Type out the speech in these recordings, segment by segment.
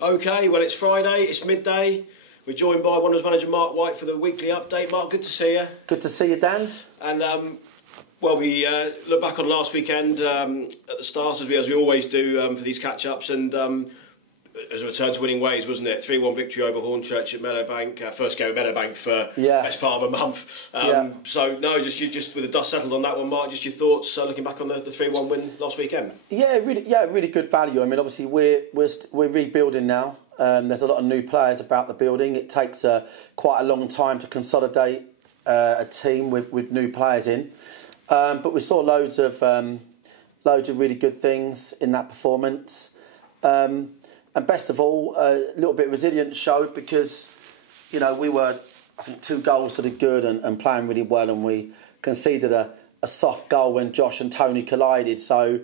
Okay, well, it's Friday, it's midday. We're joined by Wanderers manager Marc White for the weekly update. Marc, good to see you. Good to see you, Dan. And, we look back on last weekend at the start, as we always do for these catch-ups, and as a return to winning ways, wasn't it? 3-1 victory over Hornchurch at Meadowbank. First game at Meadowbank for best part of a month. So, no, just with the dust settled on that one, Marc, just your thoughts looking back on the 3-1 win last weekend? Really good value. I mean, obviously, we're rebuilding now. There's a lot of new players about the building. It takes quite a long time to consolidate a team with new players in. But we saw loads of really good things in that performance. And best of all, a little bit of resilience showed because, we were, I think, 2 goals to the good and playing really well, and we conceded a soft goal when Josh and Tony collided. So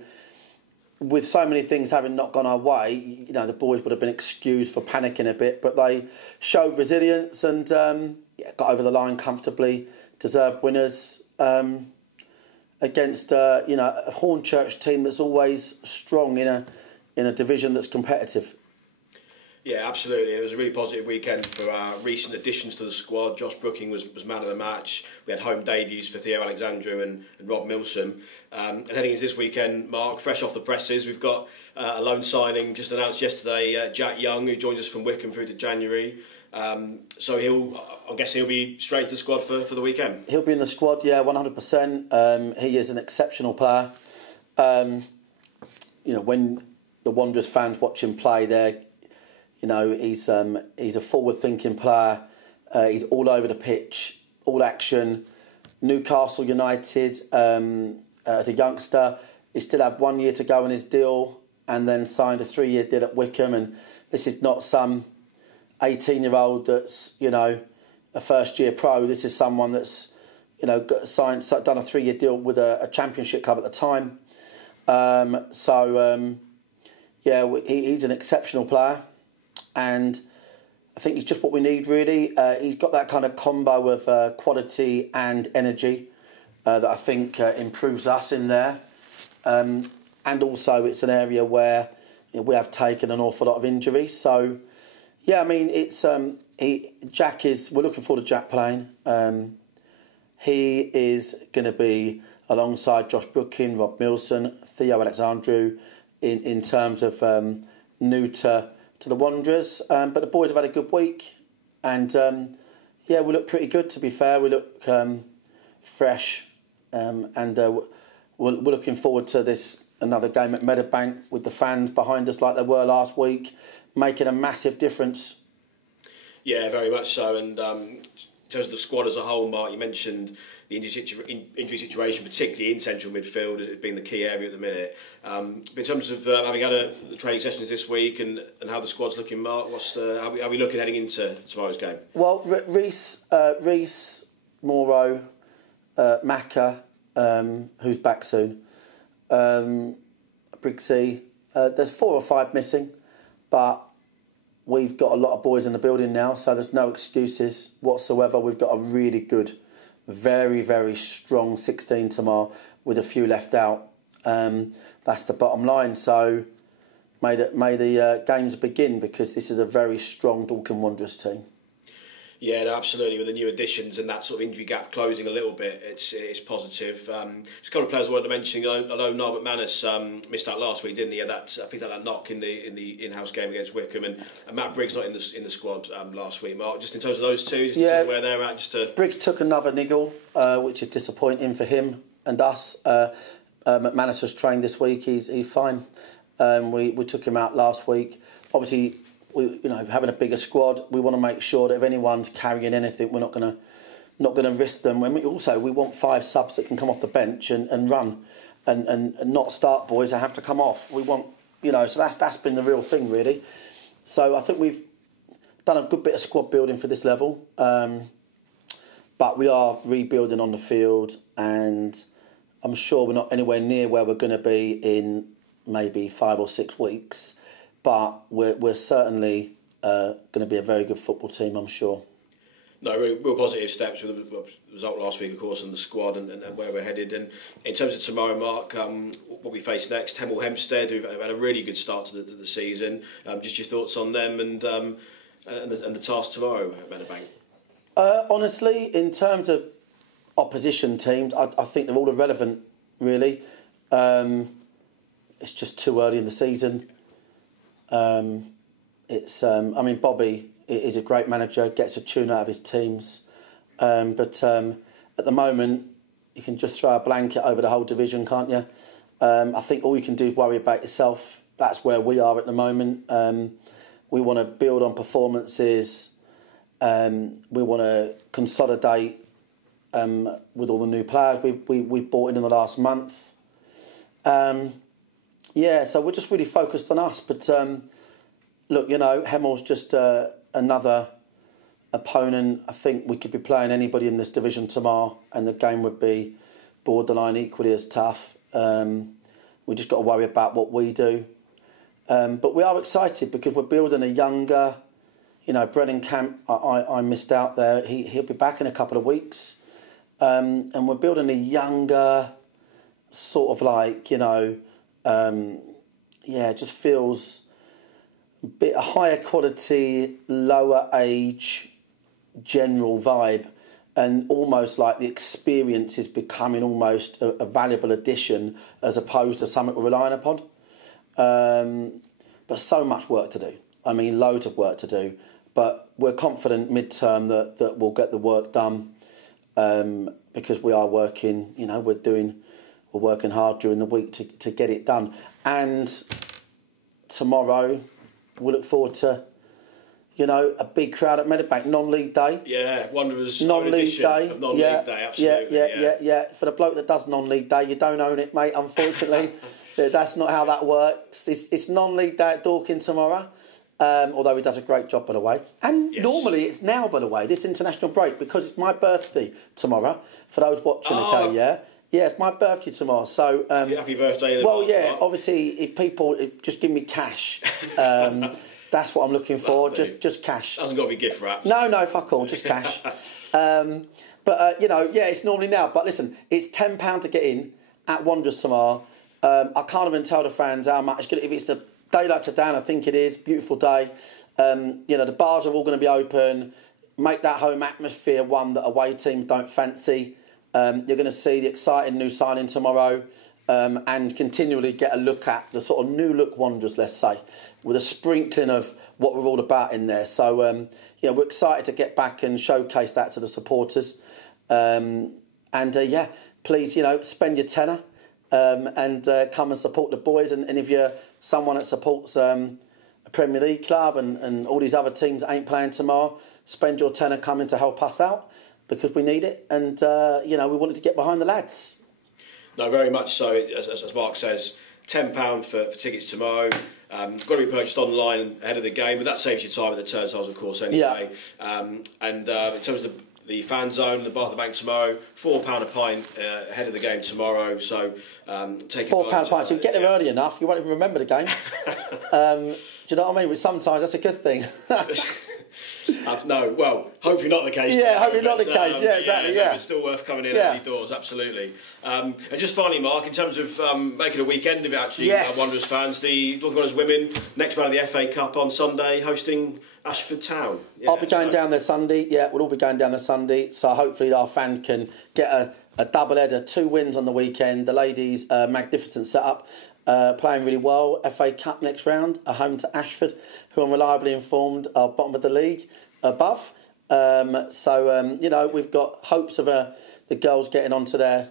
with so many things having not gone our way, the boys would have been excused for panicking a bit, but they showed resilience and got over the line comfortably, deserved winners against a Hornchurch team that's always strong in a division that's competitive. Yeah, absolutely. It was a really positive weekend for our recent additions to the squad. Josh Brooking was man of the match. We had home debuts for Theo Alexandru and Rob Milsom. And heading into this weekend, Marc, fresh off the presses, we've got a loan signing just announced yesterday, Jack Young, who joins us from Wickham through to January. So I'm guessing he'll be straight to the squad for the weekend. He'll be in the squad, 100%. He is an exceptional player. When the Wanderers fans watch him play there, he's a forward-thinking player. He's all over the pitch, all action. Newcastle United, as a youngster, he still had 1 year to go on his deal and then signed a 3-year deal at Wickham. And this is not some 18-year-old that's, a first-year pro. This is someone that's, done a 3-year deal with a championship club at the time. He's an exceptional player. And I think he's just what we need, really. He's got that kind of combo of quality and energy that I think improves us in there. And also it's an area where we have taken an awful lot of injuries. So, it's we're looking forward to Jack playing. He is going to be alongside Josh Brooking, Rob Milson, Theo Alexandru in terms of new to the Wanderers, but the boys have had a good week, and we look pretty good, to be fair. We look fresh, and we're looking forward to another game at Meadowbank with the fans behind us like they were last week, making a massive difference. Yeah, very much so. And in terms of the squad as a whole, Marc, you mentioned the injury situation, particularly in central midfield, as being the key area at the minute. But in terms of having had the training sessions this week and how the squad's looking, Marc, how are we looking heading into tomorrow's game? Well, Reece, Morrow, Macca, who's back soon, Briggsy. There's 4 or 5 missing, but we've got a lot of boys in the building now, so there's no excuses whatsoever. We've got a really good, very, very strong 16 tomorrow with a few left out. That's the bottom line. So may the games begin, because this is a very strong Dorking Wanderers team. Yeah, no, absolutely. With the new additions and that sort of injury gap closing a little bit, it's positive. Just a couple of players I wanted to mention. I know Niall McManus missed out last week, didn't he? Picked out that knock in the in-house game against Wickham, and Matt Briggs not in the squad last week. Marc, just in terms of those two, in terms of where they're at, Briggs took another niggle, which is disappointing for him and us. McManus has trained this week. He's fine. We took him out last week. Obviously, having a bigger squad, we want to make sure that if anyone's carrying anything, we're not going to risk them. We want 5 subs that can come off the bench and run, and not start boys that have to come off. We want, so that's been the real thing, really. So I think we've done a good bit of squad building for this level, but we are rebuilding on the field, and I'm sure we're not anywhere near where we're going to be in maybe 5 or 6 weeks. But we're certainly going to be a very good football team, I'm sure. No, real positive steps with the result last week, of course, and the squad and where we're headed. And in terms of tomorrow, Mark, what we face next, Hemstead, who've had a really good start to the season. Just your thoughts on them and the task tomorrow, Meadowbank. Honestly, in terms of opposition teams, I think they're all irrelevant, really. It's just too early in the season. I mean, Bobby is a great manager, gets a tune out of his teams. But at the moment, you can just throw a blanket over the whole division, can't you? I think all you can do is worry about yourself. That's where we are at the moment. We want to build on performances. We want to consolidate with all the new players we bought in the last month. So we're just really focused on us. But look, Hemmel's just another opponent. I think we could be playing anybody in this division tomorrow, and the game would be borderline equally as tough. We just got to worry about what we do. But we are excited because we're building a younger, Brennan Camp, I missed out there. He'll be back in a couple of weeks. And we're building a younger, sort of just feels a bit higher quality, lower age, general vibe. And almost like the experience is becoming almost a valuable addition as opposed to something we're relying upon. But so much work to do. I mean, loads of work to do. But we're confident mid-term that we'll get the work done because we are working, we're working hard during the week to get it done. And tomorrow, we look forward to, a big crowd at Meadowbank, non-league day. Yeah, Wanderers non-league day of non-league day, absolutely. Yeah. For the bloke that does non-league day, you don't own it, mate, unfortunately. That's not how that works. It's non-league day at Dorking tomorrow, although he does a great job, by the way. And normally it's now, by the way, this international break, because it's my birthday tomorrow, for those watching, Yeah, it's my birthday tomorrow. So happy birthday in advance, Mark. Obviously, if people just give me cash, that's what I'm looking for. Just cash. Hasn't got to be gift wrapped. No, fuck all, just cash. It's normally now. But listen, it's £10 to get in at Wanderers tomorrow. I can't even tell the fans how much. If it's a day like today, and I think it is, beautiful day. The bars are all going to be open. Make that home atmosphere one that away teams don't fancy. You're going to see the exciting new signing tomorrow, and continually get a look at the sort of new look Wanderers, let's say, with a sprinkling of what we're all about in there. So we're excited to get back and showcase that to the supporters. Please, spend your tenner. And come and support the boys. And if you're someone that supports a Premier League club and all these other teams that ain't playing tomorrow, spend your tenner coming to help us out because we need it. And, we wanted to get behind the lads. No, very much so. As Mark says, £10 for tickets tomorrow. Got to be purchased online ahead of the game, but that saves you time at the turnstiles, of course, anyway. Yeah. In terms of the fan zone, the bar at the bank tomorrow, £4 a pint ahead of the game tomorrow. So take £4 a pint. So you get there early enough, you won't even remember the game. Do you know what I mean? But sometimes that's a good thing. Hopefully not the case. Yeah, hopefully not the case. Yeah, exactly. It's still worth coming in early doors, absolutely. And just finally, Mark, in terms of making a weekend of it, actually, Wanderers fans, the Dorking Wanderers women, next round of the FA Cup on Sunday, hosting Ashford Town. Yeah, I'll be going down there Sunday. Yeah, we'll all be going down there Sunday. So hopefully our fans can get a double header, 2 wins on the weekend. The ladies, magnificent setup. Playing really well. FA Cup next round, a home to Ashford, who I'm reliably informed are bottom of the league above. We've got hopes of the girls getting into the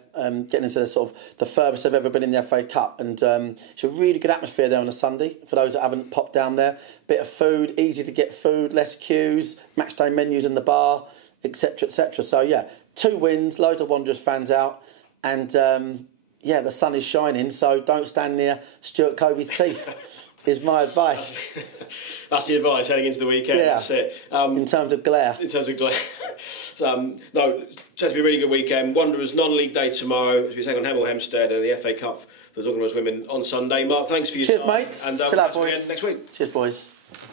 sort of the furthest they've ever been in the FA Cup. And it's a really good atmosphere there on a Sunday for those that haven't popped down there. Bit of food, easy to get food, less queues, match day menus in the bar, etc., etc. So 2 wins, loads of Wanderers fans out, and the sun is shining. So don't stand near Stuart Covey's teeth. Is my advice. That's the advice heading into the weekend. Yeah. That's it. In terms of glare. It's going to be a really good weekend. Wanderers non-league day tomorrow as we take on Hemstead and the FA Cup for the Dorking Wanderers women on Sunday. Mark, thanks for your time. Cheers, mate. And Chill out, boys. Again next week. Cheers, boys.